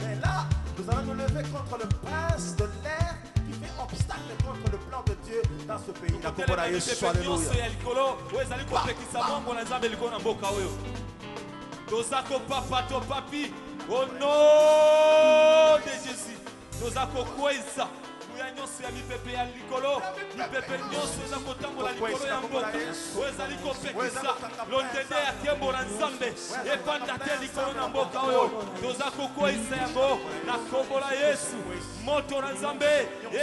Mais là, nous allons nous lever contre le prince de l'air qui fait obstacle contre le plan de Dieu dans ce pays. Au nom de Jésus, nous avons ya nyonso ya mipepe ya likolo mipepe nyonso eza kotambola likolo ya mboka oyo ezali kopekisa londende ya nkembo na nzambe epanda te likolo na mboka oyo toza kokweyisa yango na kombo la Yesu moto na nzambe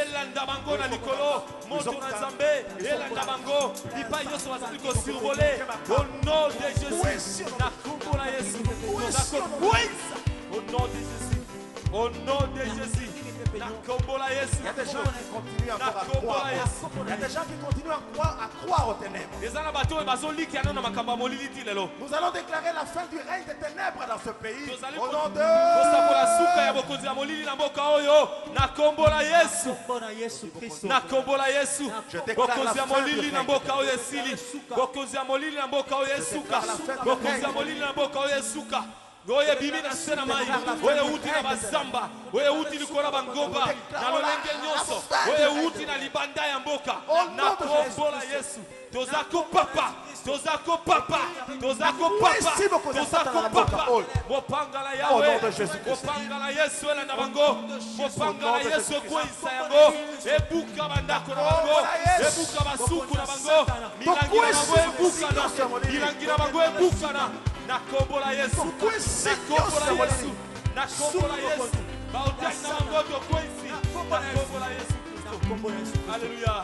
elanda bango na likolo moto na nzambe elanda bango bipai nyonso bazali kosurvole au nom de Jésus na kombo la Yesu toza kokweyisa au nom de Jésus au nom de Jésus. Il y a des gens qui continuent encore à croire. Il y a des gens qui continuent à croire aux ténèbres. Nous allons déclarer la fin du règne des ténèbres dans ce pays. Au nom de je déclare la fin du règne. Oye bibi na sena mai, oye uti na bazamba, oye uti likola bangomba, na lolenge nyonso, oye uti na libanda ya mboka, na kombola Yesu, tozako papa, tozako papa, tozako papa, tozako papa, mopangala yawe, mopangala Yesu ela na bango, mopangala Yesu kwisa yango, ebuka bandako na bango, ebuka basuku na bango, milangi na bango ebuka na, milangi na bango ebuka na. Nakombola Yesu, nakombola Yesu, nakombola Yesu, bautani na mangoto kwezi, nakombola Yesu Kristo, Alléluia.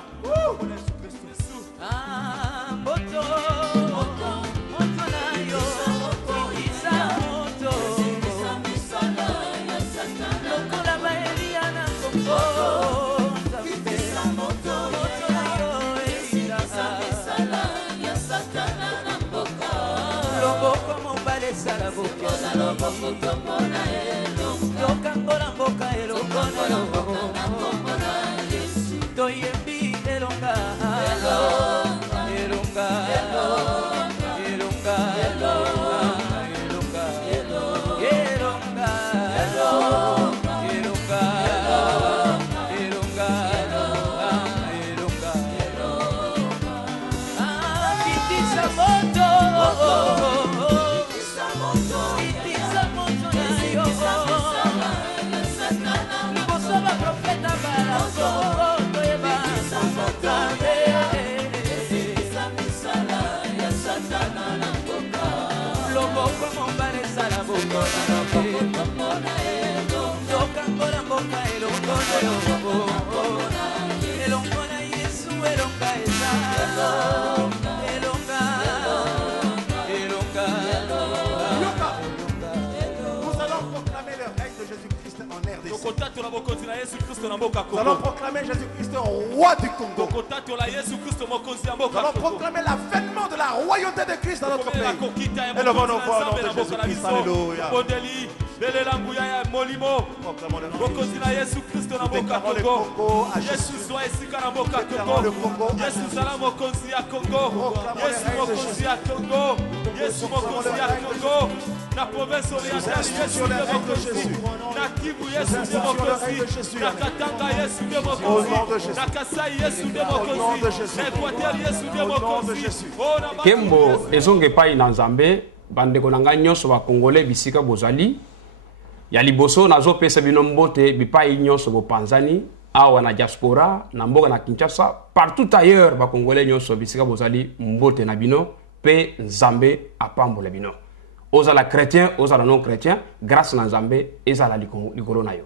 Moto, moto, moto na yo, isa moto, lokola baelia na kombo, isa moto, moto na yo, isa ya satana na mboka. Loboko mobale sala boka na loboko tomona elo lokangola mboka elongo na loboko na komona Yesu toyembi elonga elonga elonga elonga elonga elonga elonga elonga elonga elonga elonga ah kitisa moto Nous allons proclamer Jésus-Christ roi du Congo. Nous allons proclamer l'avènement de la royauté de Christ dans notre pays. Élevons nos voix au nom de Jésus-Christ. Alléluia. Déclarons le Congo à Jésus. Déclarons le Congo à Jésus. La province orientale, Jésus démocratie. Na Kivu, Jésus démocratie. Na Katanga, Jésus démocratie. Na Kasai, Jésus démocratie. Na Équateur, Jésus démocratie. Kembo ezonge pai na Nzambe bandeko na ngai nyonso ba Congolais bisika bozali ya liboso nazopesa bino mbote bipai nyonso bopanzani awa na diaspora na mboka na Kinshasa partout ailleurs ba Congolais nyonso bisika bozali mbote na bino pe Nzambe apambola bino. Ozala chrétien, ozala non chrétien, grâce na Nzambe ezala likolo na yo.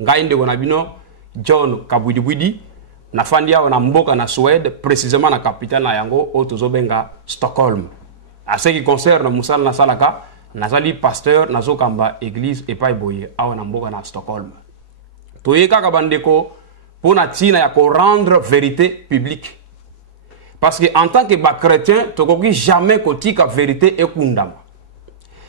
Ngai ndeko na bino John Kabwidibwidi nafandi awa na mboka na Suède, précisément na capitale na yango otozobenga Stockholm. À ce qui concerne Moussala na Salaka, nazali pasteur nazokamba église epai boye awa na mboka na Stockholm. Toye kaka bandeko pour natina rendre vérité publique. Parce que en tant que chrétien, tu ne jamais kotika vérité et kundama.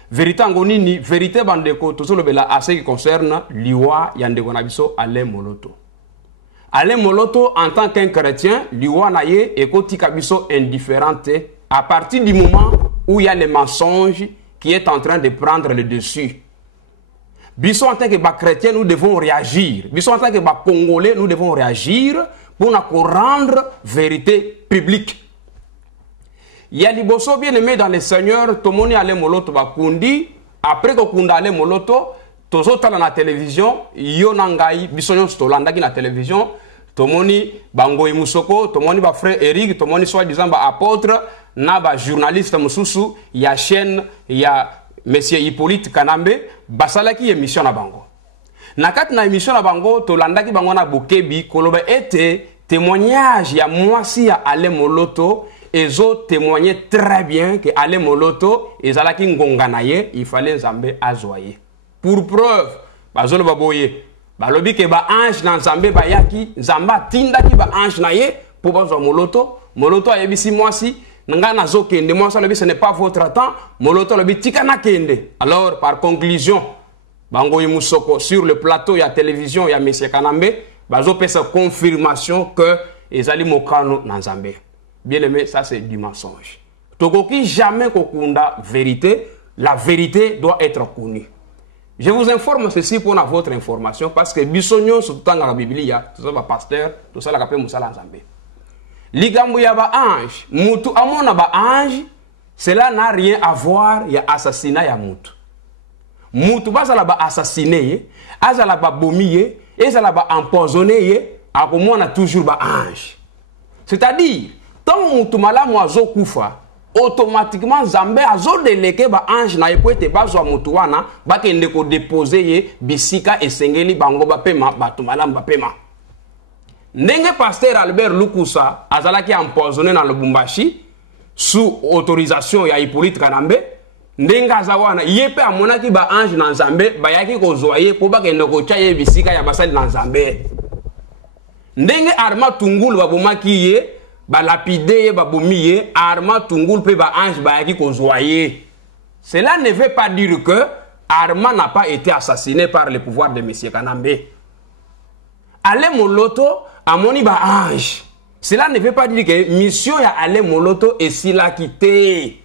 Vérité angonini, vérité bandeko, tout à ce qui concerne liwa yandeko nabiso Alain Moloto. Alain Moloto, en tant qu'un chrétien, liwa naye et kotika biso indifférente à partir du moment où il y a le mensonge qui est en train de prendre le dessus. Biso en tant que chrétien, nous devons réagir. Biso en tant que congolais, nous devons réagir pour nous rendre vérité publique. Il y a des bosso bien aimés dans le Seigneur, tout le monde allait moloto bakundi, après que kunda allait moloto, tous autres dans la télévision, yonangai, bisonyon stolanda qui na télévision, tout le monde bango imusoko, tout le monde ba frère Eric, tout le monde soit disant ba apôtre, na ba journaliste mususu, il y a chaîne, il y a monsieur Hippolyte Kanambe, basalaki émission na bango. Nakat na émission na bango, tolanda ki bango na bokebi, kolobe ete témoignage ya mwasi ya Alain Moloto, ils ont témoigné très bien que Alain Moloto, ils alaki ngonganaye, il fallait Nzambe azoyer. Pour preuve, bazolo baboye, balobi ke ba ange na Nzambe bayaki, Nzamba tindaki ba ange na ye pour bazo Moloto, Moloto ayebisi mwasi, nga nazo kende, mwasi lobi ce n'est pas votre temps, Moloto lobi tika na kende. Alors par conclusion, bango yimusoko sur le plateau ya télévision ya monsieur Kanambe, bazo pesa confirmation que ezali mokano na Nzambe. Bien aimé, ça c'est du mensonge. Tokoki jamais kokunda vérité, la vérité doit être connue. Je vous informe ceci pour votre information parce que bisogno surtout dans la Bible, tout ça va pasteur, tout ça la kapé musala Nzambe. Ligambo ya ba ange, mutu amona ba ange, cela n'a rien à voir ya assassinat ya mutu. Mutu bazala ba assassiné, azala ba bomiye, ezala ba empoisonné, akomona toujours ba ange. C'est-à-dire tant mutu malamu azokufa, automatiquement Nzambe azodeleke ba ange na epwete bazwa mutu wana bakende ko déposer ye bisika esengeli bango bapema batu malamu bapema. Ndenge pasteur Albert Lukusa azalaki empoisonné dans le Lubumbashi sous autorisation ya Hippolyte Kanambe, ndenge azawana yepe amonaki ba ange na Nzambe bayaki kozwaye po bakende ko chaye bisika ya basali na Nzambe. Ndenge Arma Tungulu babomaki ye balapide ye babomiye Arma Tungulu pe ba ange bayaki kozwaye. Cela ne veut pas dire que Arma n'a pas été assassiné par le pouvoir de M. Kanambe. Alain Moloto amoni ba ange. Cela ne veut pas dire que mission ya Alain Moloto est si la quitté.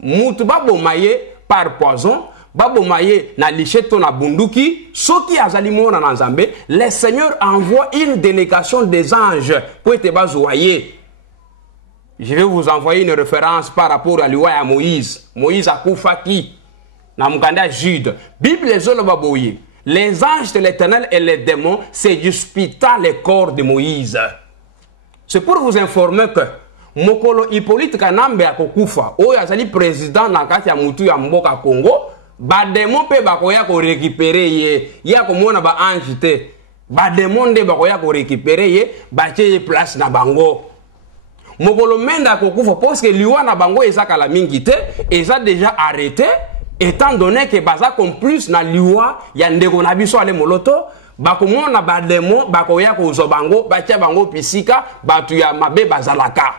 Moutou babomaye par poison, babomaye na licheto na bunduki, soki azali mona na Nzambe, le Seigneur envoie une délégation des anges pour être bazoyer. Je vais vous envoyer une référence par rapport à loi à Moïse. Moïse a koufaki na mukanda Jude. Bible zolo baboye. Les anges de l'Éternel et les démons se disputent les corps de Moïse. C'est pour vous informer que Mokolo Hippolyte Kanambe akokufa, oyo azali président na kati ya mutu ya mboka Congo, ba démon pe bakoya ko récupérer ye, ya ko mona ba ange te. Ba démon de bakoya ko récupérer ye, ba tie place na bango. Mokolo menda akokufa parce que liwa na bango ezaka la mingi te, eza déjà arrêté. Étant donné que baza complice na liwa ya ndeko na biso Alain Moloto, bakomona ba démon bakoya ko zobango, batia bango pisika, batu ya mabe bazalaka.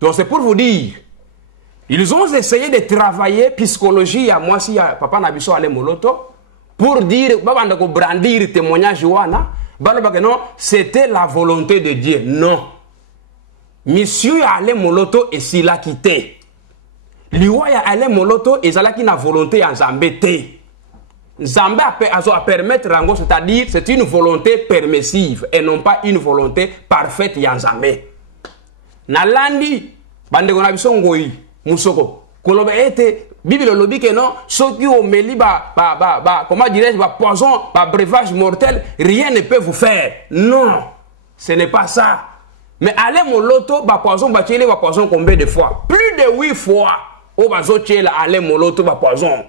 Donc c'est pour vous dire, ils ont essayé de travailler psychologie à moi si ya papa na biso Alain Moloto pour dire babanda ko brandir témoignage wana, balobaka non, c'était la volonté de Dieu. Non. Monsieur Alain Moloto est si la quitté. Liwa ya Alain Moloto ezalaki na volonté ya Nzambe te. Nzambe a permettre rango, c'est-à-dire c'est une volonté permissive et non pas une volonté parfaite ya Nzambe. Nalandi bande ko na biso ngoi musoko koloba ete Bible lobi que non soki o meli comment dirais-je ba poison ba breuvage mortel, rien ne peut vous faire. Non, ce n'est pas ça. Mais Alain Moloto ba poison ba tiele ba poison combien de fois? Plus de 8 fois. O bazo tiele Alain Moloto ba poison.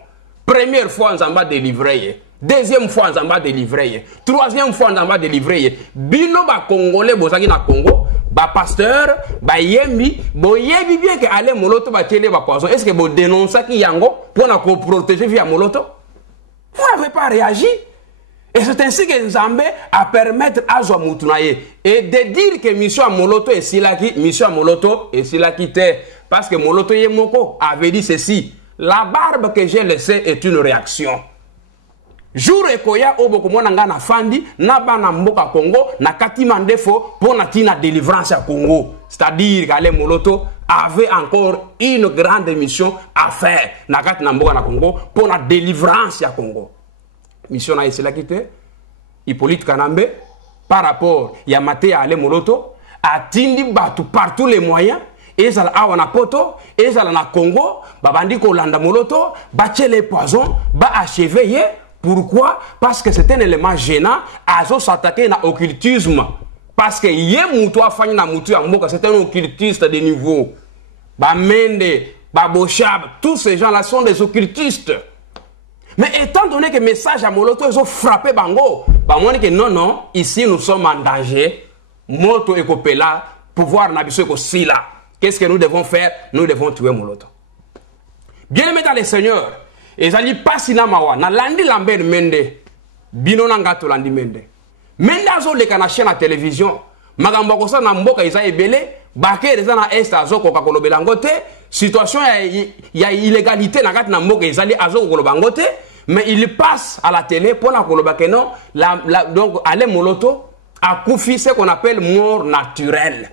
Première fois Nzamba délivré. Deuxième fois Nzamba délivré. Troisième fois Nzamba délivré. Bino ba Congolais bozaki na Congo, ba pasteur, ba yembi, bo yebi bien que Alain Moloto ba tiele ba poison. Est-ce que bo dénoncer ki yango pour na ko protéger via Moloto? Vous n'avez pas réagi. Et c'est ainsi que Nzambe a permettre à Zouamoutunaye. Et de dire que mission Moloto et Silaki, mission Moloto et Silaki te. Parce que Moloto Yemoko avait dit ceci. La barbe que j'ai laissée est une réaction. Jour ekoya oboko mona nga na fandi na bana mboka Congo na katima ndefo pour na tina délivrance à Congo. C'est-à-dire qu'Alain Moloto avait encore une grande mission à faire na katina mboka na Congo pour la délivrance à Congo. Mission na esela kite Hippolyte Kanambe par rapport ya mate Alain Moloto atindi batu partout les moyens. Ezala awa na poto, ezala na Congo, babandi ko landa Moloto, bache les poisons, ba achever. Pourquoi? Parce que c'est un élément gênant à s'attaquer à l'occultisme. Parce que c'est un occultiste de niveau. Bamende, Babochab, tous ces gens-là sont des occultistes. Mais étant donné que le message à Moloto, ils ont frappé Bango, ils que non, ici nous sommes en danger. Moto et Kopela, pouvoir n'abisso et là. Qu'est-ce que nous devons faire? Nous devons tuer Moloto. Bien-aimés dans les seigneurs, ezali pasi na mawa na landi Lambert Mende bino na ngato landi Mende azo leka na chaîne à télévision magambo ko sa na mboka eza ebele bakere eza na est azo ko kolobela ngote situation ya illégalité na kati na mboka ezali azo ko koloba ngote mais il passe à la télé pour na koloba que non donc Alain Moloto a koufi ce qu'on appelle mort naturelle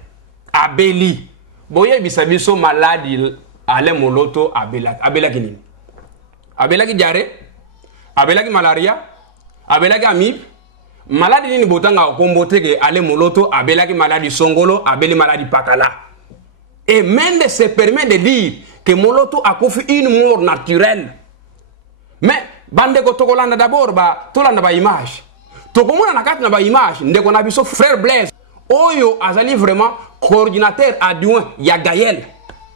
abeli boye bisabiso maladie Alain Moloto abela kinini abelaki diarrhée, abelaki malaria, abelaki amibe, maladie nini botanga okombote ke Alain Moloto abelaki maladie songolo, abeli maladie pakala. Et Mende se permet de dire que Moloto a confié une mort naturelle. Mais bande ko tokolanda d'abord ba tolanda ba image. Tokomona na kati na ba image ndeko na biso frère Blaise. Oyo azali vraiment coordinateur adjoint ya Gaël.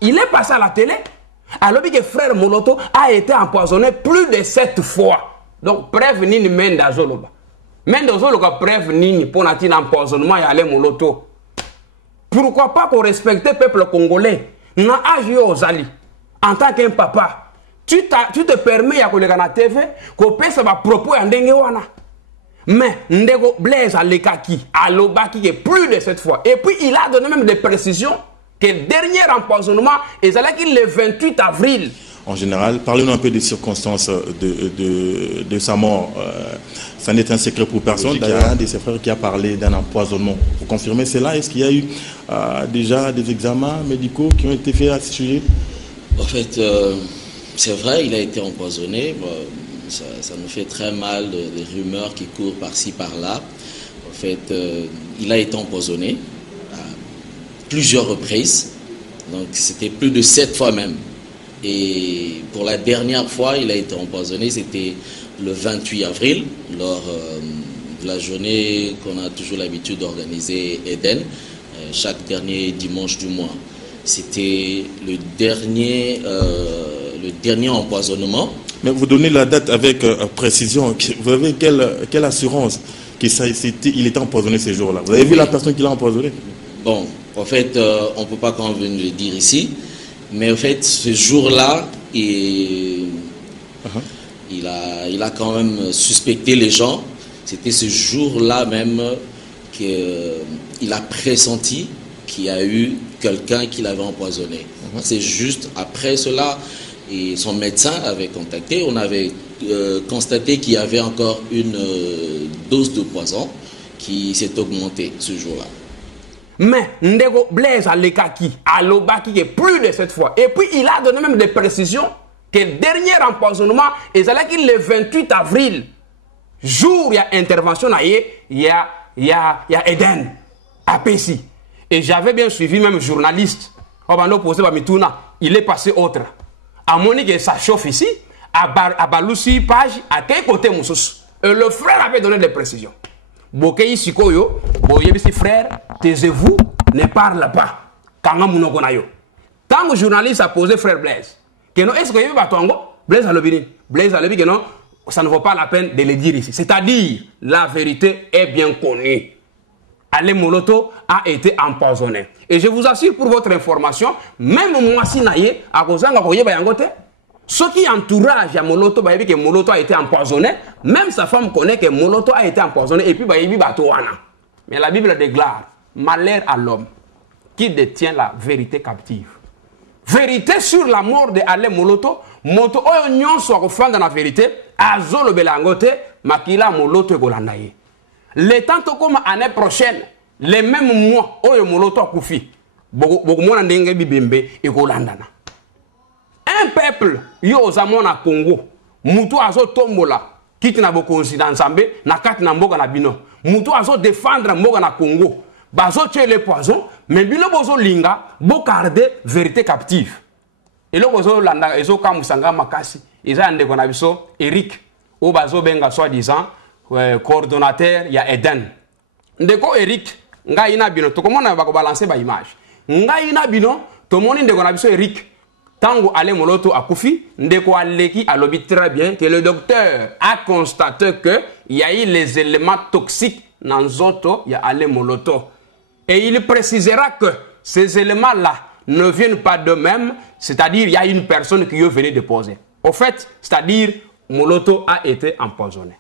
Il est passé à la télé. Alors que frère Moloto a été empoisonné plus de 7 fois. Donc, preuve nini Mende Azoloba. Mende Azoloba preuve nini pour un empoisonnement et aller Moloto. Pourquoi pas qu'on respecte le peuple congolais? Na agi ozali. En tant qu'un papa, tu te permets à kolega na TV ko pesa ba propos ya ndenge wana. Mais ndego Blaise alekaki, alobaki que plus de 7 fois. Et puis il a donné même des précisions. Que le dernier empoisonnement est le 28 avril. En général, parlez-nous un peu des circonstances de sa mort. Ça n'est un secret pour personne. D'ailleurs, un de ses frères qui a parlé d'un empoisonnement. Vous confirmez cela? Est-ce qu'il y a eu déjà des examens médicaux qui ont été faits à ce sujet? En fait, c'est vrai, il a été empoisonné. Ça nous fait très mal, des rumeurs qui courent par-ci, par-là. En fait, il a été empoisonné plusieurs reprises, donc c'était plus de 7 fois même. Et pour la dernière fois, il a été empoisonné, c'était le 28 avril, lors de la journée qu'on a toujours l'habitude d'organiser Eden, chaque dernier dimanche du mois. C'était le dernier empoisonnement. Mais vous donnez la date avec précision. Vous avez quelle assurance qu'il était empoisonné ces jours-là? Vous avez vu la personne qui l'a empoisonné? Bon, en fait, on ne peut pas quand même le dire ici, mais en fait, ce jour-là, il a quand même suspecté les gens. C'était ce jour-là même qu'il a pressenti qu'il y a eu quelqu'un qui l'avait empoisonné. C'est juste après cela, et son médecin avait contacté, on avait constaté qu'il y avait encore une dose de poison qui s'est augmentée ce jour-là. Mais Ndego Blaise Alekaki, Alobaki, plus de 7 fois. Et puis il a donné même des précisions que le dernier empoisonnement est le 28 avril. Jour il y a intervention, il y a Eden, à Pessi. Et j'avais bien suivi même journaliste. Il est passé autre. À Monique, ça chauffe ici. À Balousi, page, à quel côté Moussous. Et le frère avait donné des précisions. Bokei Sikoyo, Boyebisi frère, taisez-vous, ne parle pas. Quand le journaliste a posé frère Blaise, que non, est-ce que vous avez Blaise a l'obéi. Blaise a l'obéi que non, ça ne vaut pas la peine de le dire ici. C'est-à-dire, la vérité est bien connue. Alain Moloto a été empoisonné. Et je vous assure pour votre information, même moi si naïe, à cause de Ce qui entourage à Moloto, bah, que Moloto a été empoisonné, même sa femme connaît que Moloto a été empoisonné, et puis bah, il va tout. Mais la Bible déclare, malheur à l'homme qui détient la vérité captive. Vérité sur la mort de Ale Moloto, moto oyo nyonso akofanda na vérité, azolo belangote, makila Moloto ekolandaye. Le temps comme année prochaine, les mêmes mois oyo Moloto akufi, bokomona ndenge bibembe ekolandana. Un peuple yo zamona Congo, mutu azo tombola, kiti na bokonzi na Nzambe, na kati na mboka na bino. Mutu azo défendre mboka na Congo. Bazo tue le poison, mais bino bozo linga, bo garder vérité captive. Et là bozo landa, ezo kamusanga makasi, eza ndeko na biso Eric, o bazo benga soi-disant coordonnateur ya Eden. Ndeko Eric, nga ina bino, tokomona bako balancer ba image. Nga ina bino, tomoni ndeko na biso Eric. Tango Ale Moloto a koufi, ndeko aleki alobi très bien que le docteur a constaté que il y a eu les éléments toxiques dans Zoto, il y a Ale Moloto. Et il précisera que ces éléments-là ne viennent pas d'eux-mêmes, c'est-à-dire il y a une personne qui est venue déposer. Au fait, c'est-à-dire Moloto a été empoisonné.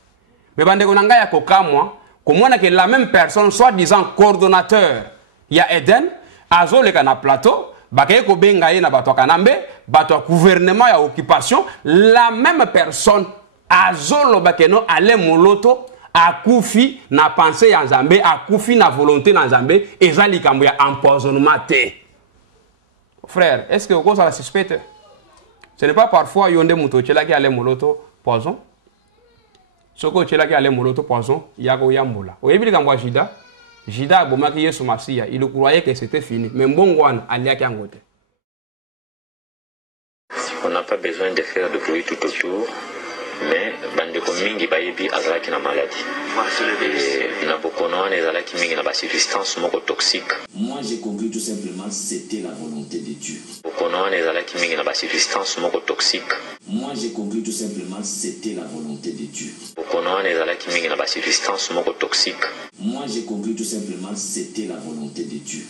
Mais bandeko nanga ya kokamwa, comment que la même personne, soi-disant coordonnateur, il y a Eden, azo le kana plateau, bakaye ko benga ye na bato kanambe, bato gouvernement ya occupation, la même personne azolo bakeno Ale Moloto akufi na pensée ya Nzambe, akufi na volonté na Nzambe, eza likambo ya empoisonnement te. Frère, est-ce que vous avez suspecte? Ce n'est pas parfois yonde muto chela ki Ale Moloto poison. Soko chela ki Ale Moloto poison, yako yambola. Oyebi likambo ya Jida? Jida abomaki Yesu Masia, il croyait que c'était fini. Mais mbongwana aliaki angote. On n'a pas besoin de faire de bruit tout autour, mais bandeko mingi bayebi azalaki na maladie. Et na bokono wana ezalaki mingi na ba substance moko toxique. Moi j'ai conclu tout simplement c'était la volonté de Dieu. Bokono wana ezalaki mingi na ba substance moko toxique. Moi j'ai conclu tout simplement c'était la volonté de Dieu. Bokono wana ezalaki mingi na ba substance moko toxique. Moi j'ai conclu tout simplement c'était la volonté de Dieu.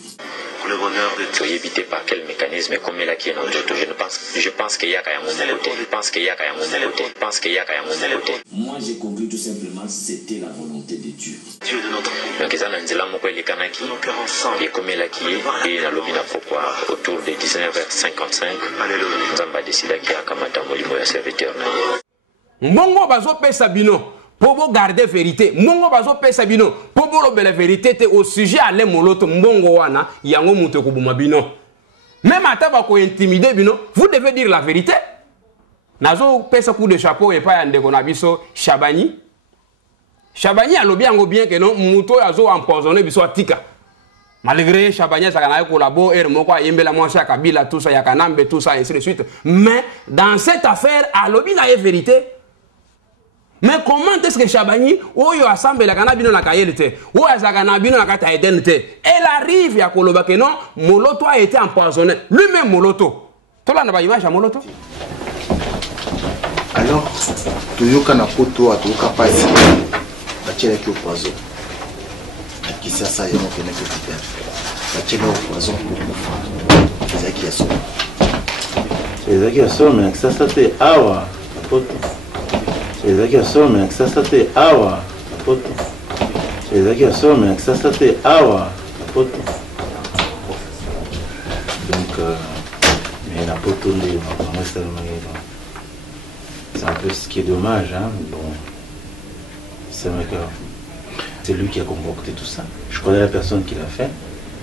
Le bonheur de Dieu évité par quel mécanisme comme il a qui est dans d'autres. Je pense qu'il y a quand même un côté. Je pense qu'il y a quand même un côté. Je pense qu'il y a quand même un côté. Moi j'ai conclu tout simplement c'était la volonté de Dieu. Dieu de notre vie. Donc ça n'anzela moko ele kanaki. Et comme il a qui et na lobi na pourquoi autour de 19h55. Alléluia. Nzamba décida qui a kamata molimo ya serviteur na ye. Mbongo bazo pesa bino. Pour garder vérité, mbongo bazo pesa bino. Pour la vérité te au sujet Ale Moloto mbongo wana yango muto kubuma bino. Même ataba ko intimider bino, vous devez dire la vérité. Nazo pesa coup de chapeau et pas yande kona biso Chabani. Chabani alobi yango bien que non muto yazo empoisonné biso atika. Malgré Chabani ça kana ko labo er moko ayembela mwasi ya Kabila tout ça ya Kanambe tout ça ainsi de suite. Mais dans cette affaire alobi na vérité. Mais comment est-ce que Chabani, oyo assemble la kanabino na kayelite, oyo azaganabino na kata identité, elle arrive à Koloba que non, Moloto a été empoisonné. Lui-même Moloto. Tu l'as pas image à Moloto? Alors, tu as un photo à tout capable. Tu as un poison. Qui ça, ça y est, on connaît que tu as. Tu as un poison pour c'est ça qui est ça. C'est ça qui est ça, mais ça, ça fait awa. Les gens qui sont mais ça c'était awa les gens qui sont mais ça c'était awa donc mais la pote c'est un peu ce qui est dommage hein bon c'est vrai que c'est lui qui a concocté tout ça. Je connais la personne qui l'a fait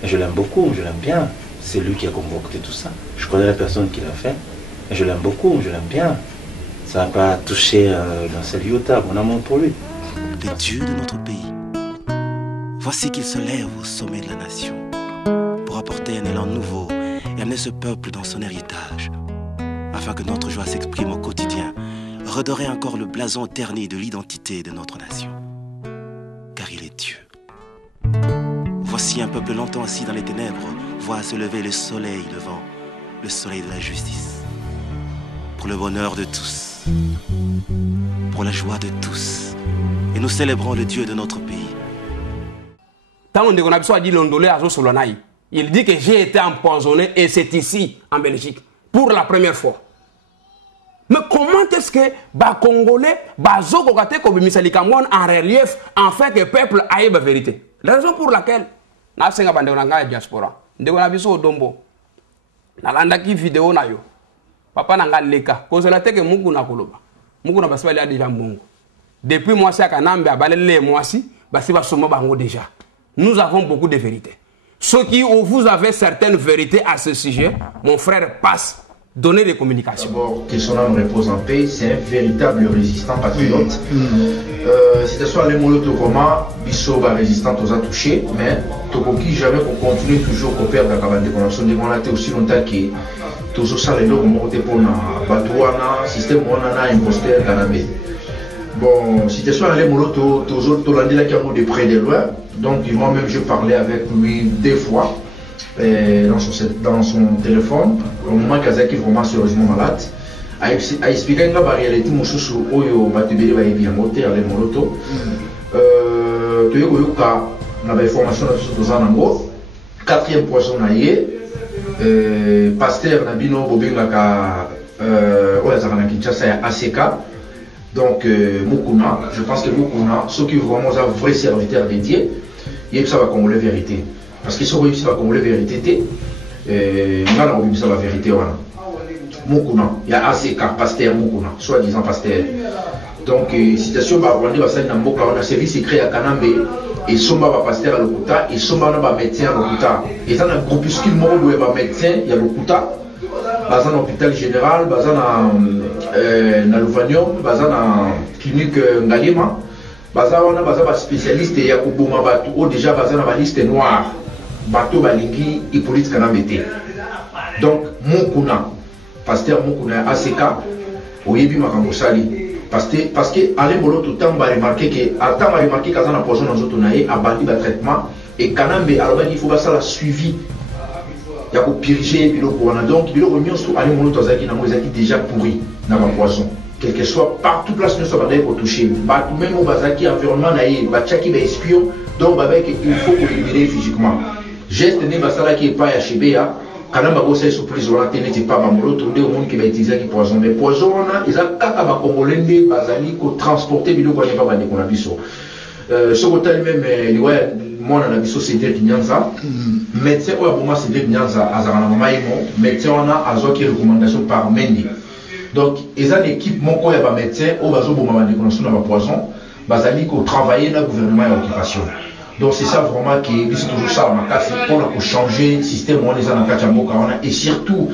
et je l'aime beaucoup, je l'aime bien. C'est lui qui a concocté tout ça. Je connais la personne qui l'a fait et je l'aime beaucoup, je l'aime bien. Ça n'a pas touché dans ce liota, mon amour pour lui. Le Dieu de notre pays. Voici qu'il se lève au sommet de la nation pour apporter un élan nouveau et amener ce peuple dans son héritage, afin que notre joie s'exprime au quotidien, redorer encore le blason terni de l'identité de notre nation. Car il est Dieu. Voici un peuple longtemps assis dans les ténèbres, voit se lever le soleil levant, le soleil de la justice. Pour le bonheur de tous. Pour la joie de tous. Et nous célébrons le Dieu de notre pays. Il dit que j'ai été empoisonné et c'est ici, en Belgique, pour la première fois. Mais comment est-ce que les Congolais, en relief, en fait que le peuple aille la vérité? La raison pour laquelle, nous avons la diaspora, nous avons dombo, nous avons vidéo na yo, papa n'a pas leka, cause la tête que mugu na koloba, mugu na basba ya déjà bongo. Depuis moi c'est à Kanambe à balele moi si, basi basoma bango déjà. Nous avons beaucoup de vérités. Ceux qui vous avez certaines vérités à ce sujet, mon frère passe. Donner des communications. D'abord, que son âme repose en paix, c'est un véritable résistant patriote. Si ce soit les Moloto Koma, Bisso va résistant aux a touchés, mais Tokoki jamais qu'on continue toujours qu'on perd la cabane de connexion. On a été aussi longtemps que tous ça les lots monté pour na Batouana, système on a imposteur Kanabé. Bon, si ce soit les Moloto, tous autres Tolandila qui ont de près de loin, donc moi-même je parlais avec lui 2 fois. Dans son téléphone, au moment Kazaki est vraiment sérieusement malade, a expliqué que la réalité Moussou Oyo Matubeli va bien monter à l'Emoloto. Tu es au cas, on a des formations dans ce Zanango, 4e poisson naïe, pasteur Nabino Bobingaka, Oyazarana Kinshasa et ACK. Donc, Mukuna, je pense que Mukuna, ceux qui vraiment un vrai serviteur dédié, il ça va comme la vérité. Parce que si on réussit à comme la vérité, on a la vérité. Mukuna, il y a ACK, pasteur Mukuna, soi-disant pasteur. Donc, citation, on a service secret à Kanambe, et Somba va pasteur à l'Okuta, et Somba va médecin à l'Okuta. Et dans un groupuscule mort où il va médecin, il y a l'Okuta, dans un hôpital général, dans un Louvanium, dans une clinique Ngalima, dans un spécialiste, il y a Kouboma Batou, déjà dans une liste noire, Batou Balingi, Hippolyte Kanambete. Donc, Mukuna, pasteur Mukuna, ACK, Oyebi Makambosali. Parce que Alain Bolo tout le temps va remarquer que à temps remarqué quand on a poison dans notre naïe a bandi le traitement et Kanambe alors il faut pas ça la suivi. Il y a pour piriger puis donc il y a sur Alain Bolo tozaki na mozaki déjà pourri dans la poison. Quel que soit partout place nous sommes d'ailleurs pour toucher. Bah tout même au bazaki environnement naïe, bah tchaki ba espion donc bah il faut qu'on libérer physiquement. Geste né basala qui est pas HBA. Quand on a une surprise, on n'est pas tourner au monde qui va utiliser qui poison. Mais poison, ils ont kaka ba congolais bazali ko transporter bilo ko pas bande ko na biso. Ce côté même moi na biso c'est dire Nyanza. Médecin ou aboma c'est dire Nyanza azana mama yemo. Médecin on a azo qui recommandation par Mendy. Donc ils ont l'équipe mon ko ya ba médecin au bazo boma bande ko na poison. Bazali ko travailler na gouvernement et occupation. Donc c'est ça vraiment qui est toujours ça pour changer le système et surtout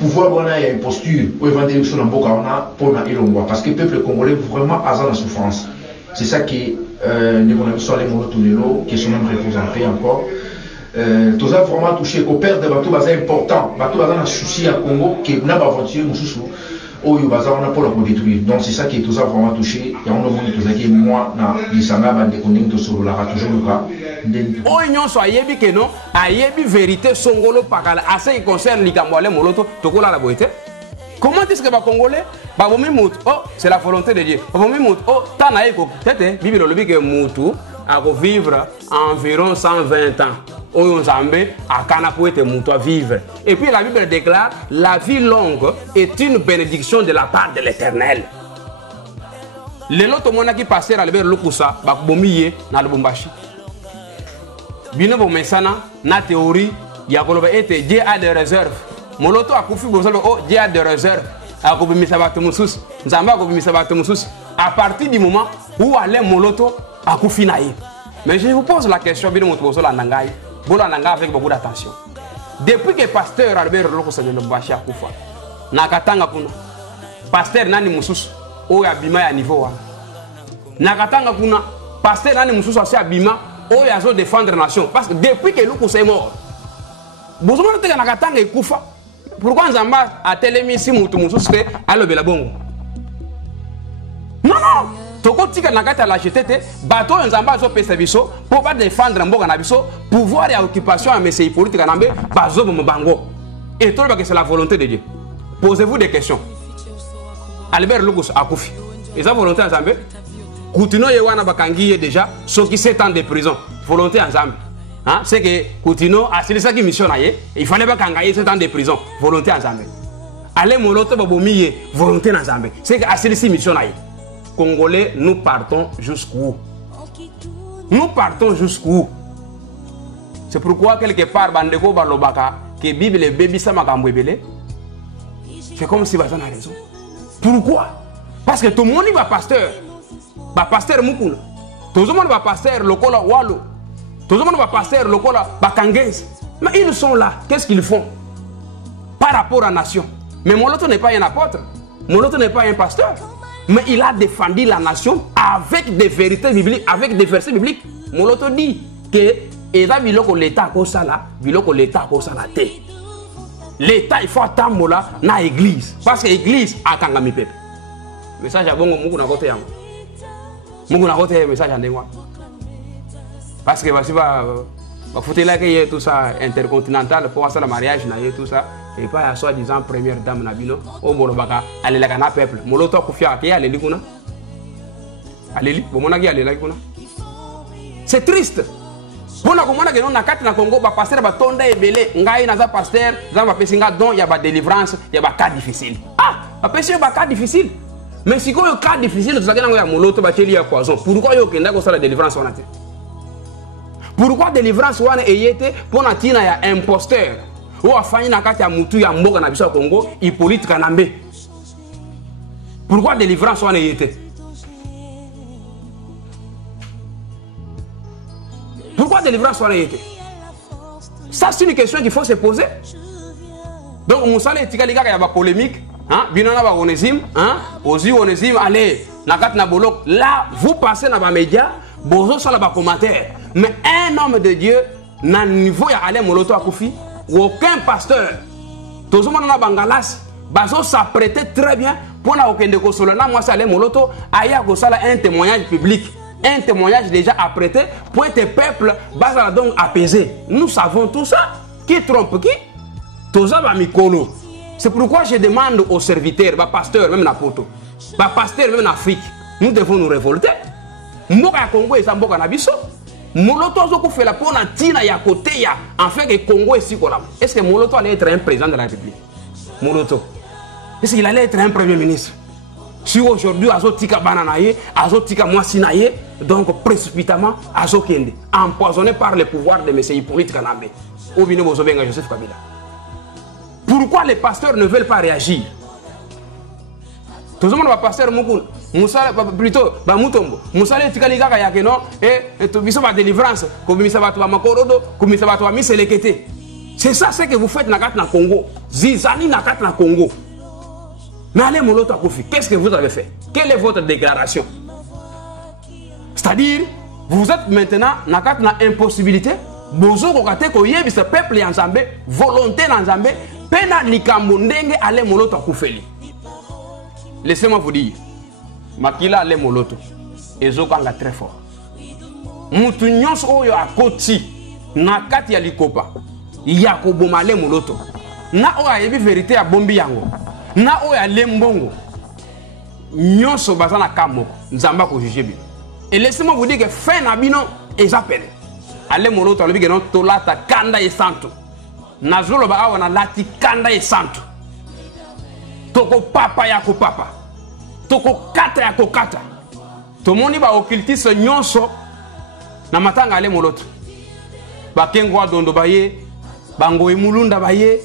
pouvoir avoir une posture où il va dire pour parce que le peuple congolais vraiment a la souffrance. C'est ça qui nous sommes les mots qui sont même représentés encore. Tout ça vraiment touché au père de bateau important. Bateau a un souci à Congo qui n'a pas voiture on a pour la détruire. Donc c'est ça qui est tout ça vraiment touché. Il y a un moment tout ça qui est moi na lisanga bande connecté sur la toujours le cas. O union so ayebi que non, ayebi vérité songolo pakala assez qui concerne likamwale moloto tokola la boité. Comment est-ce que ba congolais ba bomi mutu oh c'est la volonté de Dieu. Ba bomi mutu oh tanaye ko tete bible lobi que mutu a ko vivre environ 120 ans. Vivre. Et puis la Bible déclare la vie longue est une bénédiction de la part de l'Éternel. Les autres monde qui passaient à l'Albert Lokusa, Bakbomiye, na Lubumbashi. Bino Bomesana, na théorie, Yakoloba était Dieu a des réserves. Moloto a koufi Bozalo, oh Dieu a des réserves. A Kobimisa Batomusus, Nzamba Kobimisa Batomusus. À partir du moment où allait Moloto a koufi naïe. Mais je vous pose la question, Bino Motobozo la Nangaï. Avec beaucoup d'attention. Depuis que pasteur Albert Lokosa de Lubumbashi a kufa, nakatanga kuna pasteur nani mususu oyo abima ya niveau wana. Nakatanga kuna pasteur nani mususu asi abima oyo azo défendre nation parce que depuis que Lokosa est mort, bozomona teka nakatanga ekufa. Pourquoi Nzamba a télémisi mutu mususu te alobela bongo? Non non. Toko tika nakata la jetete bateau Nzamba zo pesa biso pour pas défendre mboka na biso pouvoir et occupation à monsieur Hippolyte Kanambe bazo bango et tout que c'est la volonté de Dieu. Posez-vous des questions. Albert Lugos akufi et sa volonté Nzambe Koutino yewana bakangi déjà ceux qui 7 ans de prison volonté Nzambe hein c'est que Koutino a c'est ça qui mission na il fallait pas kangaye 7 ans de prison volonté Nzambe allez moloto babomiye volonté na Zambé. C'est que à celle-ci mission là. Congolais, nous partons jusqu'où? Nous partons jusqu'où? C'est pourquoi quelque part bandeko balobaka que Bible et baby ça m'a gambouébélé. C'est comme si Bazan a raison. Pourquoi? Parce que tout le monde va pasteur. Ba pasteur Mukuna. Tout le monde va pasteur Lokola Walo. Tout le monde va pasteur Lokola Bakangense. Mais ils sont là. Qu'est-ce qu'ils font par rapport à la nation? Mais Moloto n'est pas un apôtre. Moloto n'est pas un pasteur. Mais il a défendu la nation avec des vérités bibliques, avec des versets bibliques. Moloto dit que l'État l'État il faut attendre là na église parce que l'église a kangami peuple. Message à bongo muku na côté yango. Muku na côté message à ndengwa. Parce que voici va foutre là que tout ça intercontinental pour ça le mariage na tout ça et pas à soi-disant première dame na bino au bolobaka aller la kana peuple. Moloto kufia ke aller likuna. Aller li bomona ki aller likuna. C'est triste. Pour la commande que nous na kati na Congo ba pasteur ba tonda ebele ngai na za pasteur za ba pesinga don ya ba délivrance ya ba cas difficile. Ah, ba pesi ba cas difficile. Mais si ko yo cas difficile to sakena ya moloto ba cheli ya poison. Pourquoi yo kenda ko sala délivrance wana te? Pourquoi délivrance wana eyete pour na tina ya imposteur? Ou afanya na kati ya mutu ya mboka na biso Congo Hippolyte Kanambe. Pourquoi délivrance wana eyete? Pourquoi délivrance soit été? Ça, c'est une question qu'il faut se poser. Donc, Moussa, il y a une polémique. Binana ba onésime, ozi onésime, allez, nakat na bolok. Là, vous passez dans les médias, bozo sala ba commentaire. Mais un homme de Dieu, na niveau ya aller moloto akoufi, aucun pasteur, tout le monde na bangalas, bazo s'apprêtait très bien pour na okende ko solana moi ça aller moloto, aya ko sala un témoignage public. Un témoignage déjà apprêté pour être peuple basé donc apaisé. Nous savons tout ça. Qui trompe qui? Tout ça va mikolo. C'est pourquoi je demande aux serviteurs, aux pasteurs, même na poto, aux pasteurs même en Afrique, nous devons nous révolter. Mboka Congo et Zamboka na biso. Moloto zoko fait la pona tina ya côté ya en fait que Congo ici kola. Est-ce que Moloto allait être un président de la République? Moloto. Est-ce qu'il allait être un premier ministre? Si aujourd'hui azotika bananaye, azotika moisinaye, donc précipitamment azokende, empoisonné par le pouvoir de M. Hippolyte Kanambe, ou bien Mozobenga Joseph Kabila. Pourquoi les pasteurs ne veulent pas réagir? Tout le monde va pasteur Moukoun, Moussa plutôt, Bamutombo, Moussa le Tikaliga Yakeno, et Tobiso va délivrance, comme ça va toi Makorodo, comme ça va toi Miselekete. C'est ça ce que vous faites dans le Congo. Zizani dans le Congo. Mais allez, Moloto Akoufi, qu'est-ce que vous avez fait? Quelle est votre déclaration? C'est-à-dire, vous êtes maintenant dans une impossibilité. Bozo kokate koyebi ce peuple en Zambé, volonté en Zambé, pena likambondenge allez Moloto Akoufeli. Laissez-moi vous dire, Makila allez Moloto, ezokanga très fort. Mutu nyonso oyo akoti na kati ya likopa, yakoboma allez Moloto. Na oyo ayebi vérité ya bombi yango. Na oya lembongo nyonso bazana kamo nzamba ko juger bien. Et laissez-moi vous dire que fin na bino ezapele ale moloto alobi que non tolata kanda e santo nazolo ba awa na lati kanda e santo toko papa ya ko papa toko kata ya ko kata to moni ba occultiste nyonso na matanga ale moloto ba kengwa dondo baye bango emulunda baye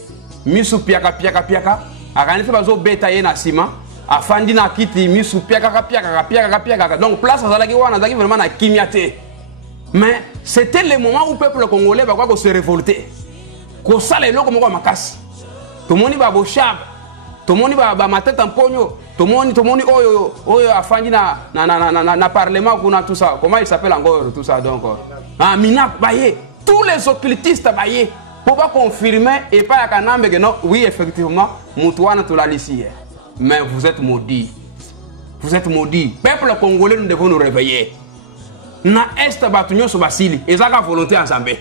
misu piaka piaka piaka akanisi bazo beta ye na sima afandi na kiti misu piaka piaka donc place azalaki wana azalaki vraiment na kimiate. Mais c'était le moment où le peuple congolais va se révolter ko sala eloko moko makasi tomoni ba boshab tomoni ba matete en pogno tomoni oyo afandi na parlement kuna tout ça, comment il s'appelle encore tout ça donc Minak baye tous les occultistes baye pour pas confirmer et pas à Kanambe que non, oui, effectivement, Moutouana tout la ici. Mais vous êtes maudits. Vous êtes maudits. Peuple congolais, nous devons nous réveiller. Na est batunyo so basili, ezaka volonté en Zambé.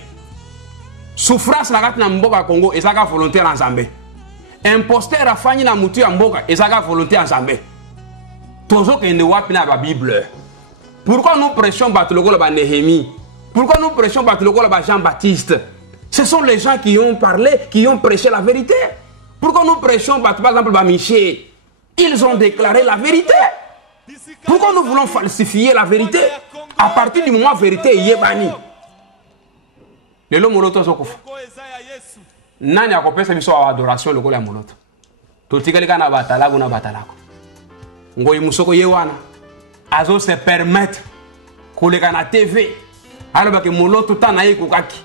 Souffrance na kati na mboka Congo, ezaka volonté en Zambé. Imposteur afani na mutu ya mboka, ezaka volonté en Zambé. Tozo kende wapi na ba Bible. Pourquoi nous prêchons Batuloko ba Néhémie? Pourquoi nous prêchons Batuloko ba Jean-Baptiste? Ce sont les gens qui ont parlé, qui ont prêché la vérité. Pourquoi nous prêchons, par exemple, Michel? Ils ont déclaré la vérité. Pourquoi nous voulons falsifier la vérité? À partir du moment où la vérité est bannie. Le lot moloto zokouf. Nani akopesa biso adoration le kola moloto. Totikalika na batalago na batalako. Ngoyi musoko yewana. Azo se permettre koleka na TV. Alors que moloto tanaye kokaki.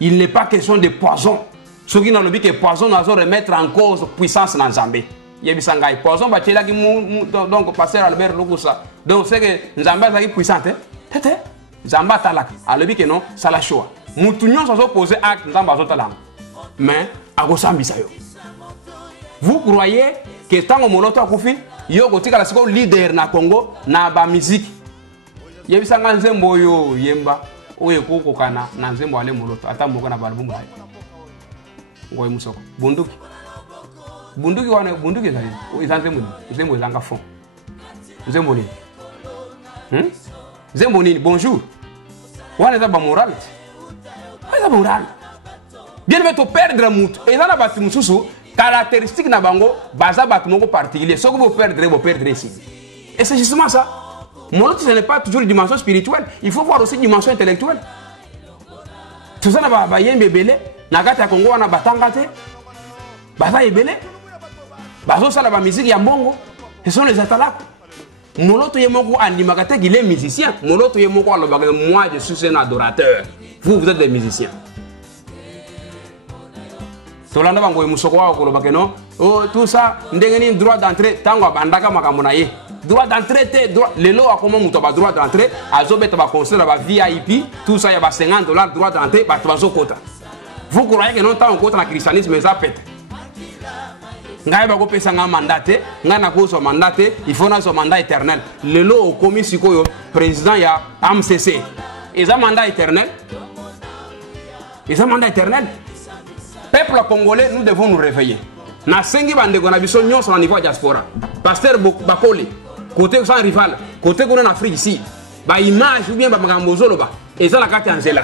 Il n'est pas question de poison. Ce qui n'a le but que poison nous remettre en cause puissance dans Zambé. Yebisangai poison batela ki donc pasteur Albert Lukusa. Donc c'est que Zambé est puissante. Tete Zamba talak. Alors que non, ça la choix. Moutounion sont opposés à Zamba zotalam. Mais à Gosambisa yo. Vous croyez que tant que moloto akufi, yo kotika la siko leader na Congo na ba musique. Yebisanga nzembo yo yemba oye koko kana na nzembo ale moloto ata moko na balbumu hayo. Ngoy musoko bunduki wana bunduki zali izanze muni nzembo zanga fond nzembo ni nzembo ni bonjour wana za ba moral bien mais to perdre mutu et na batu mususu caractéristique na bango baza batu moko particulier soko bo perdre ici et c'est justement ça. Moloto ce n'est pas toujours une dimension spirituelle, il faut voir aussi une dimension intellectuelle. Tout ça na ba yembe belé na kati ya Congo wana batanga te baza ebele bazo sala ba musique ya mbongo, ce sont les atalaks. Moloto yemoko andimaka te qu'il est musicien. Moloto yemoko alobaka moi je suis un adorateur. Vous êtes des musiciens. Tolanda bango musoko wa kolobaka non oh tout ça ndengeni droit d'entrée tango bandaka makambo na ye. Droit d'entrée, droit. Les lois, comment on a droit d'entrée, à Zobet, à construire la VIP, tout ça, il y a $50 droit d'entrée, bah, tu vas au quota. Vous croyez que non, tant qu'on a le christianisme, mais ça pète. Ngaï va couper ça, mandaté, n'a pas son mandaté, il faut son mandat éternel. Les lois, au commis, président, il y a AMCC. Ils ont mandat éternel. Ils ont mandat éternel. Peuple congolais, nous devons nous réveiller. Na sengi bande qu'on a besoin de sur le niveau diaspora. Pasteur Bakole. Côté sans rival, côté qu'on en Afrique ici, ba image ou bien ba magambozolo ba, et ça la carte en zela.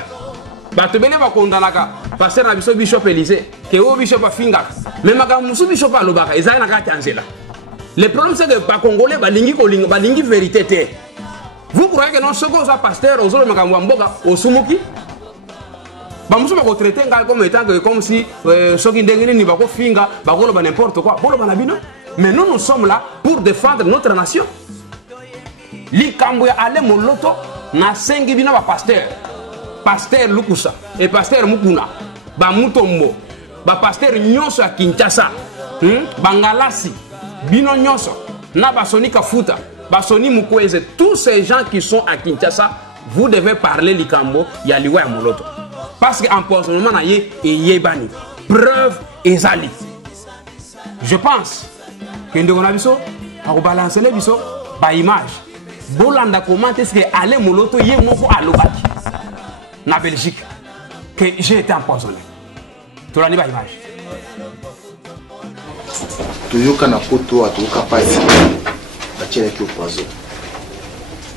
Ba te bele ba kondanaka, pasteur na biso bishop Élysée, que o bishop a finga, mais magambusu bishop a lobaka, et ça la carte en zela. Le problème c'est que ba congolais ba lingi vérité te. Vous croyez que non ce que ça pasteur aux autres magambamboka au sumuki? Ba musu ba ko traiter comme étant comme si ce qui ndengeni ni ba ko finga, ba ko ba n'importe quoi, bolo ba na bino. Mais nous sommes là pour défendre notre nation. L'Ikambo ale moloto na sengi bina ba pasteur Lukusa et pasteur Mukuna ba Mutombo ba pasteur nyonso à Kinshasa Bangalasi bino nyonso na basoni Kafuta basoni Mukweze, tous ces gens qui sont à Kinshasa, vous devez parler l'Ikambo ya liwa ya moloto parce que empoisonnement na ye et yebani preuve ezali. Je pense que nous avons balancé les biso par image. Bolanda comment est-ce que Alain Moloto yé moko alobaki na Belgique que j'ai été empoisonné. Tu l'as dit par image. Toyoka na poto atoka pasi. Bachele ki poison.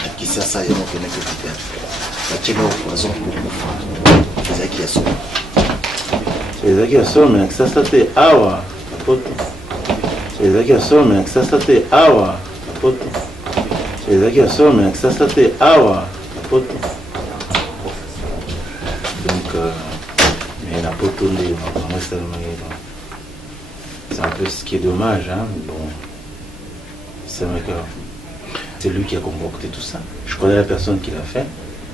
Akisa sa yemo kene ko tipe. Bachele au poison pour kufa. Zaki aso. Zaki aso mais ça c'était awa poto. Ezaki asome que ça c'était awa poto. Ezaki asome que ça c'était awa poto. Donc mais la poto c'est un peu ce qui est dommage hein. Bon c'est vrai que c'est lui qui a concocté tout ça. Je connais la personne qui l'a fait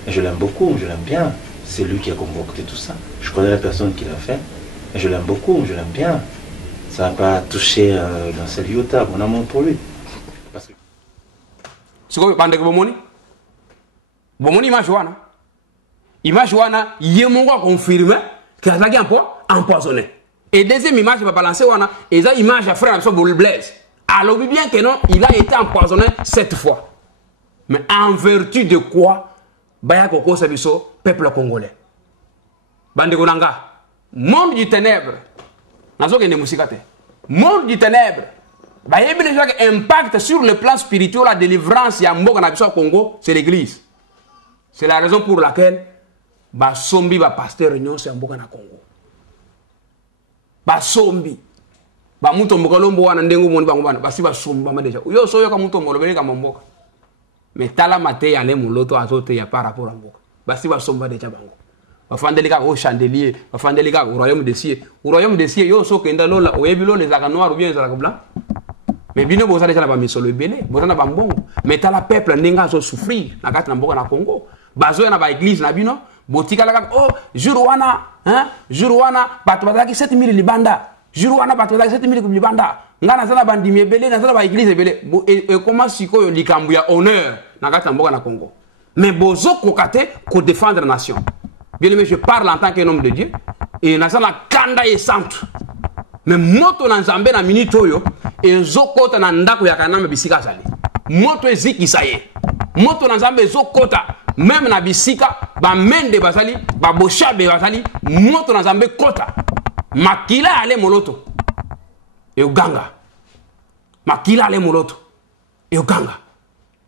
et je l'aime beaucoup, je l'aime bien. C'est lui qui a concocté tout ça. Je connais la personne qui l'a fait et je l'aime beaucoup, je l'aime bien. Ça n'a pas touché dans ce lieu-là, mon amour pour lui. Parce que... C'est quoi, bande de Bomoni? Bomoni, image wana, yémongo a confirmé qu'il a été empoisonné. Et deuxième image, il va balancer wana, et ça image à frère Absol Blaise. Alors bien que non, il a été empoisonné 7 fois. Mais en vertu de quoi, Baya Koko Sabiso, peuple congolais. Bande de Gonanga, monde du ténèbre. Monde du ténèbre. Impact sur le plan spirituel, la délivrance au Congo, c'est l'église. C'est la raison pour laquelle Basombi va pasteur réunion c'est en Congo. Basombi. ba muto mbokolombo wana ndengo moni bango bana basi basomba ma déjà yo so yo ka muto molobele ka mboka mais tala mate ya le moloto azote ya par rapport à mboka basi basomba déjà bango bafandeli ka au chandelier bafandeli ka au royaume des cieux yo so kenda lola oyebi lo les aka noir ou bien les aka blanc mais bino boza déjà na ba misolo ebele boza na ba mbongo mais tala peuple ndenga so souffrir na kati na mboka na Congo bazo na ba église na bino botika la oh jour wana bato bazaki 7000 libanda jour wana bato bazaki 7000 libanda ngana zana bandimi ebele na zana ba église ebele et comment sikoyo likambu ya honneur na kati na mboka na Congo mais bozo kokate ko défendre la nation. Bien aimé, je parle en tant qu'un homme de Dieu et na zana kanda et centre mais moto na nzambe na minute oyo ezokota na ndako ya kanama bisika zali moto eziki saye moto na nzambe ezokota même na bisika ba mende bazali ba boshabe bazali moto na nzambe kota makila ale moloto e uganga makila ale moloto e uganga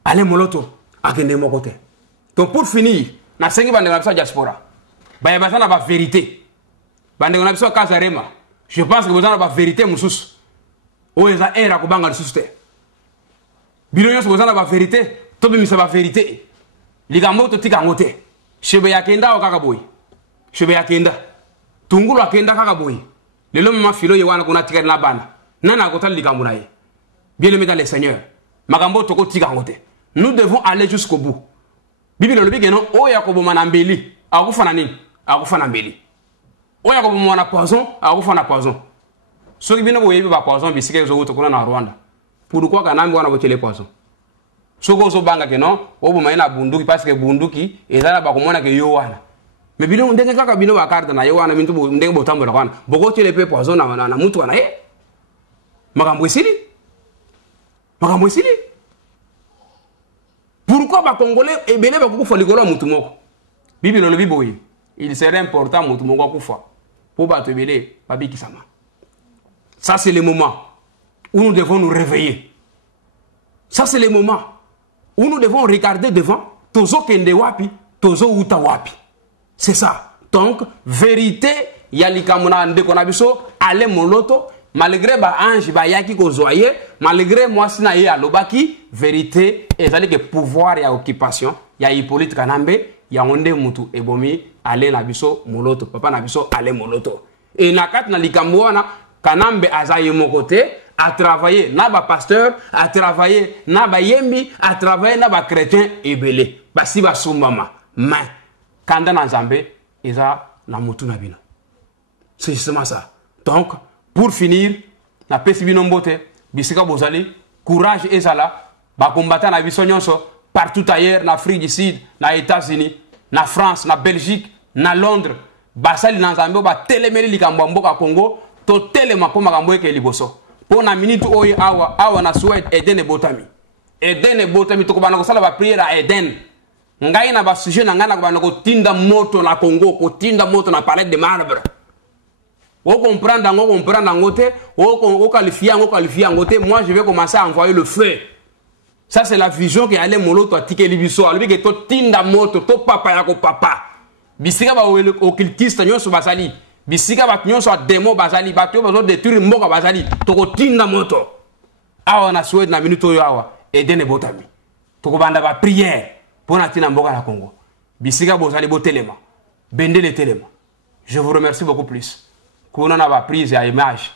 ale moloto akende mokote. Donc pour finir na sengi bande na diaspora ba bazana ba vérité bande na biso Kazarema. Je pense que vous avez la vérité, Moussous. Ou les a era kubanga le suste. Bilonyo vous avez la vérité, tobi misa la vérité. Ligambo to tika ngote. Shebe yakenda o kakaboy. Shebe yakenda. Tungulu akenda kakaboy. Lelo mama filo yewana kuna tika na bana. Nana kota ligambo na ye. Bien aimé dans le Seigneur. Magambo toko tika ngote. Nous devons aller jusqu'au bout. Bibi le lobi geno o yakobo manambeli. Akufana nini? Akufana mbeli. Oya ko mo na poison a ko fana poison so ki bino boyebi ba poison bi sike zo to kuna na Rwanda pourquoi kana mbi wana bo tele poison so ko so banga ke non o bo maina bunduki parce que bunduki ezala ba ko mona ke yo wana mais bino ndenge kaka bino ba carte na yo wana mintu ndenge bo tambola wana boko tele pe poison na mutu wana makambo esili pourquoi ba congolais ebele ba ko fa likolo mutu moko bibi lo biboyi il serait important mutu moko kufa pour battre belé babi kisama. Ça c'est le moment où nous devons nous réveiller. Ça c'est le moment où nous devons regarder devant tozo kende wapi tozo uta wapi. C'est ça. Donc vérité yalikamuna ndeko na biso ale moloto malgré ba ange ba yaki ko zoyer malgré moi sina ye alobaki vérité ezali que pouvoir ya occupation ya Hippolyte Kanambe ya onde mutu ebomi ale na biso moloto papa na biso ale moloto et na kat na likambo wana Kanambe azaye mokote a travailler na ba pasteur a travailler na ba yembi a travailler na ba chrétien ebele basi ba sumbama mais kanda na nzambe eza na mutu na bino. C'est justement ça. Donc pour finir na pesi bino mbote bisika bozali courage ezala ba combattant na biso nyonso partout ailleurs na Afrique du Sud na États-Unis na France na Belgique na Londres basali na nzambe ba telemeli likambo mboka Congo to telema ko makambo eke liboso po na minute oyo awa na souhaite Eden ebotami to ko bana ko sala ba prière à Eden ngai na ba sujet na ngana ko bana ko tinda moto na Congo ko tinda moto na palais de marbre o comprendre ngote o qualifier ngote moi je vais commencer à envoyer le feu. Ça c'est la vision qui allait moloto atike libiso albi que to tinda moto to papa ya ko papa bisika ba occultiste nyonso basali bisika ba nyonso demo basali ba to bazo détruire mboka basali to ko tinda moto awa na souhaite na minute oyo awa Eden ebotami to ko banda ba prière pour na tina mboka na Congo bisika bozali botelema bendele telema. Je vous remercie beaucoup plus. Qu'on a ba prise à image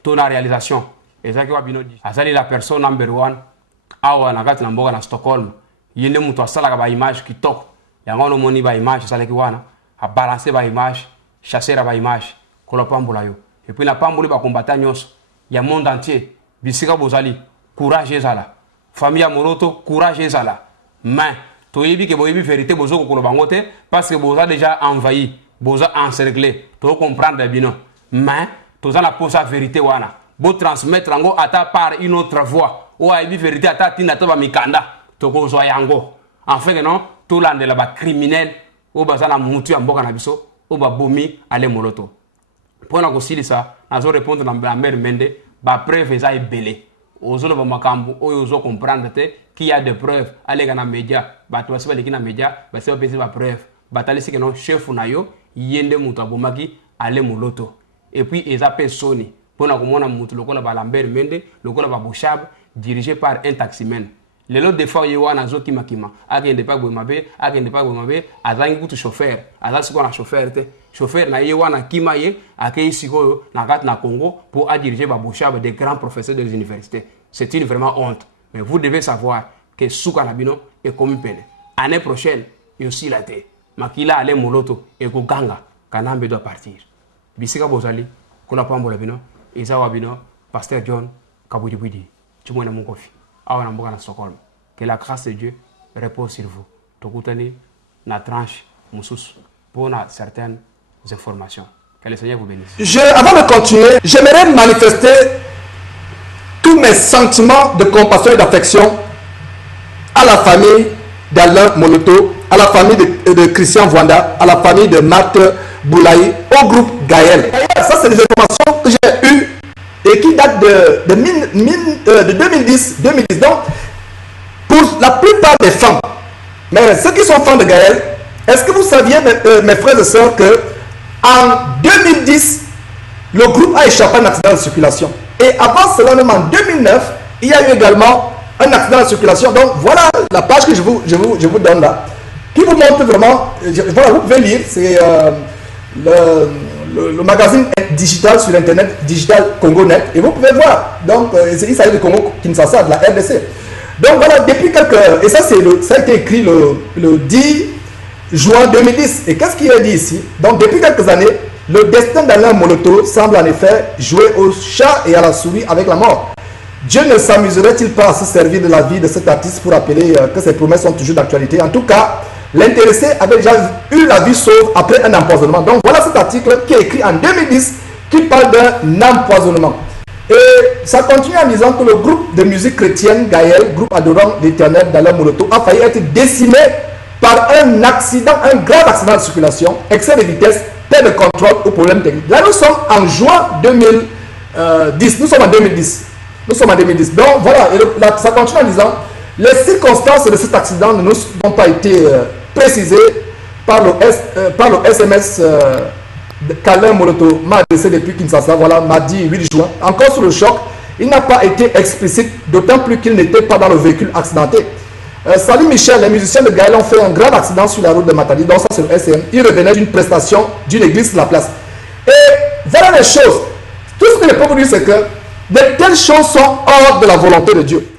to na réalisation ezaki wa binodi azali la personne number 1 awa na kati na mboka na Stockholm yende mutu asala ka ba image kitoko yango no moni ba image salaki wana a balancer ba image chasser ba image ko la pambola yo et puis na pamboli ba combattant nyonso ya monde entier bisika bozali courage ezala famille ya moloto courage ezala mais to yebi ke boyebi vérité bozo ko bango te parce que boza déjà envahi boza encerclé to comprendre bien mais toza la pose la vérité wana bo transmettre ngo ata par une autre voix o aibi vérité ata tinda to ba mikanda to ko zo yango en fait non to landela ba criminel o bazana mutu ya mboka na biso o ba bomi ale moloto pona ko silisa azo répondre na la mère Mende ba preuve za ebele ozolo ba makambu o yozo comprendre te qui a des preuves ale kana média ba to basi ba lekina média ba se ba ba preuve batali sike non chef na yo yende mutu abomaki ale moloto et puis eza pe soni Pour nous comprendre mutu lokola ba Lambert Mende, lokola ba Boshab, dirigé par un taximan. Les autres des fois, il y a un kima kima. Agende pas Bomabe, agende pas Bomabe, azangi kutu chauffeur. Azasi ko na chauffeur te. Chauffeur na yewana kima ye, akei siko na gat na Congo pour diriger ba Boshab des grands professeurs des universités. C'est une vraiment honte. Mais vous devez savoir que Souka Nabino est comme peine. Année prochaine, il y a aussi la tête. Makila ale moloto et ko ganga kanambe doit partir. Bisika Bozali, Kola Pambola Bino, Isawa Bino, Pasteur John Kabudi Budi. Tumona Mungofi. Que la grâce de Dieu repose sur vous. Tokutani na tranche musus pour certaines informations. Que le Seigneur vous bénisse. Avant de continuer, j'aimerais manifester tous mes sentiments de compassion et d'affection à la famille d'Alain Moloto, à la famille de Christian Vwanda, à la famille de Marthe Boulaye, au groupe Gaël. Ça, c'est des informations que j'ai eues et qui datent de 2010. Donc, pour la plupart des femmes, mais ceux qui sont fans de Gaël, est-ce que vous saviez, mes frères et sœurs, que en 2010, le groupe a échappé à un accident de circulation. Et avant cela, même en 2009, il y a eu également un accident de circulation. Donc, voilà la page que je vous donne là, qui vous montre vraiment, voilà, vous pouvez lire, c'est le magazine digital sur internet, Digital Congo.net, et vous pouvez voir. Donc, il s'agit de Congo Kinshasa, de la RDC. Donc voilà, depuis quelques... Et ça, ça a été écrit le 10 juin 2010. Et qu'est-ce qu'il est dit ici? Donc, depuis quelques années, le destin d'Alain Moloto semble en effet jouer au chat et à la souris avec la mort. Dieu ne s'amuserait-il pas à se servir de la vie de cet artiste pour rappeler que ses promesses sont toujours d'actualité? En tout cas, l'intéressé avait déjà eu la vie sauve après un empoisonnement. Donc voilà cet article qui est écrit en 2010 qui parle d'un empoisonnement. Et ça continue en disant que le groupe de musique chrétienne Gaël, groupe adorant l'Éternel d'Alain Moloto, a failli être décimé par un accident, un grave accident de circulation, excès de vitesse, perte de contrôle ou problème technique. Là nous sommes en juin 2010. Nous sommes en 2010. Nous sommes en 2010. Donc voilà, et ça continue en disant les circonstances de cet accident ne nous ont pas été précisées par le SMS qu'Alain Moloto m'a adressé depuis Kinshasa, voilà, mardi 8 juin. Encore sur le choc, il n'a pas été explicite, d'autant plus qu'il n'était pas dans le véhicule accidenté. Salut Michel, les musiciens de Gaël ont fait un grave accident sur la route de Matadi, donc ça c'est le SM. Ils revenaient d'une prestation d'une église de la place. Et voilà les choses. Tout ce que je peux vous dire, c'est que de telles choses sont hors de la volonté de Dieu.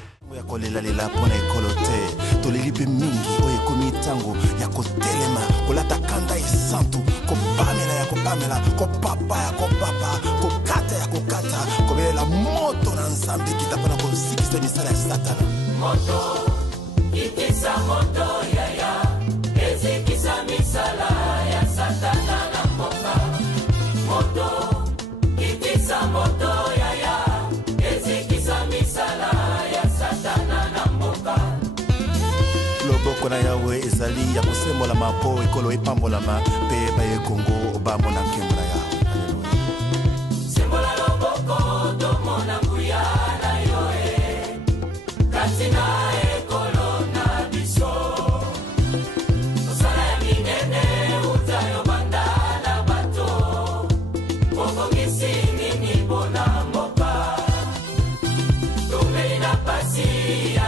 loboko na yawe ezali ya kosembola mapo ekolo epambolama mpe baye Kongo obambo na nkembo na yawe. Alleluia. Sembola loboko tomona nguya na yoe katina ekolo na biso osala ya minene utayo banda na bato mokongisi nini bona mboka tomeli na pasi ya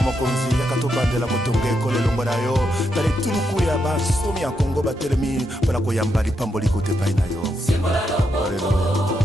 mokonzi yaka tobandela kotonga ekolo elongo na yo tala etuluku ya bansomi ya Kongo batelemi mpona koyamba lipamboli kote epai na yo. Alleluia.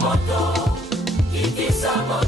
Moto, kikisa moto.